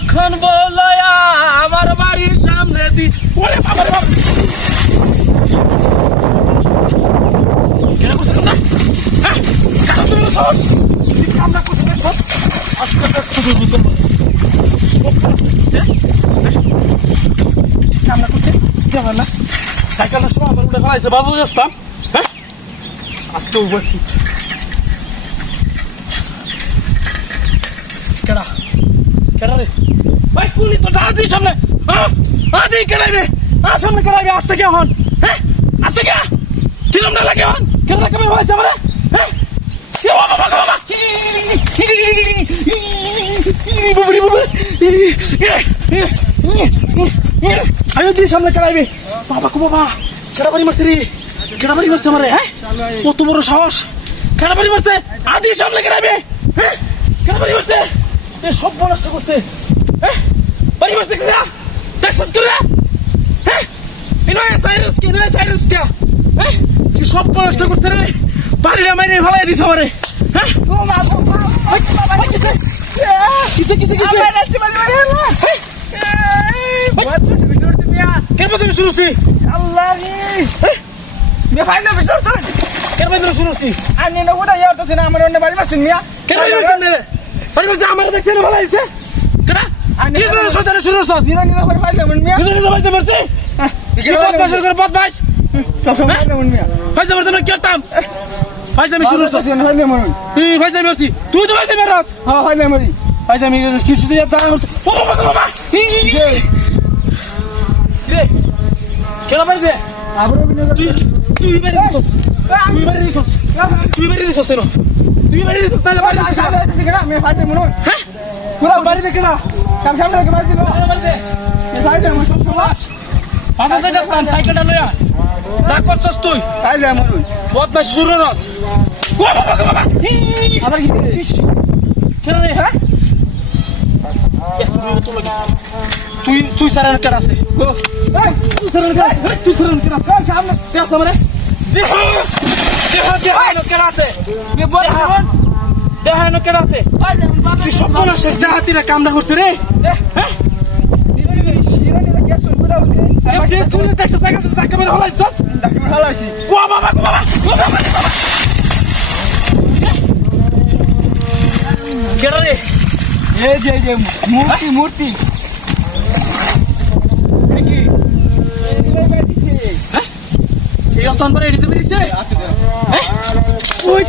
যখন বলয়া আমার বাড়ির সামনে দি ওরে বাবা রে বাবা কেন করছ না হ্যাঁ কেন তুমি সব তুই কামনা করতে সব আজকে তো শুধু বুঝতে কামনা করতে কেমন না সাইকেলের সময় আমার উঠে ফেলাইছে বাবু আসতাম হ্যাঁ আজকে বলছি কেডা কেডা রে ভাই কুলি তো দাঁড়া দিই সামনে দি কেডাইবে সামনে কেডাইবে আসতে কে হন হ্যাঁ আসতে কে কিরম না লাগে হন কেন লাগে হয়েছে আমারে হ্যাঁ কি বাবা বাবা বাবা বুবরি বুবরি আয়ো দি সামনে কেডাইবে বাবা কো বাবা কেডা বাড়ি মারছে রে কেডা বাড়ি মারছে আমারে হ্যাঁ কত বড় সাহস কেডা বাড়ি মারছে আদি সামনে কেডাইবে হ্যাঁ কেডা বাড়ি মারছে এ সব নষ্ট করতে হ্যাঁ বাড়ি মারছে কেডা দেখছস করে হ্যাঁ ইনয় সাইরাস কে হ্যাঁ কি সব নষ্ট করতে রে বাড়িটা মাইরে ফেলাই দিছ আমারে হ্যাঁ ও মা বাবা কিসে কেন তুমি শুরু করছি আল্লাহ রে মে ফাইনা বিশর তো কেন তুমি শুরু করছি আমি না ওটা ইয়ারতেছ না আমার অন্য বাড়ি মারছেন মিয়া কেন বাড়ি মারছেন রে বাড়ি মারছে আমারে দেখছেন ভালো হইছে কেন কি জন্য সোজারে শুরু করছ নিনা করে ফাইলা মন মিয়া নিনা বাইতে মারছে কি বদমাশ করে বদমাশ সব ফাইলা মন মিয়া ফাইজা মারতে আমি করতাম ফাইজা আমি শুরু করছি ফাইলা মন তুই ফাইজা মারছি তুই তো ফাইজা মারছ হ্যাঁ ফাইলা মারি ফাইজা আমি কি শুতে যা বাবা রে কেন বাইবে আবরে বিনে তুই বাইরে দিছস তুই বাইরে দিছস তাহলে বাইরে দিছস কেন আমি ফাইজা মন হ্যাঁ পুরো বাড়ি দেখে না সামনে রেখে বাড়ি দিল বাড়িতে এই ফাইজা মন সব সমাজ বাজাতে যাস্তাম সাইকেলটা লয়া যা করছস তুই তাই যা মরুই বদমাশ শুরু রস ও বাবা আবার কি কেন রে হ্যাঁ তুই সারান কেন আছে তুই সারান কেন আছে সামনে পেছ আমারে দেখানো কেন আছে দেখানো কেন আছে তুই সব বলাসে জাহাতিরা কামনা করছে রে হ্যাঁ তুই দেখছিস সাইকেল ধাক্কা মেরে হলাইছস ধাক্কা মেরে হলাইছি ও বাবা কেন রে এই যে মূর্তি কি হ্যাঁ এই অতন পরে এডিতে বেরিয়েছে হ্যাঁ ওই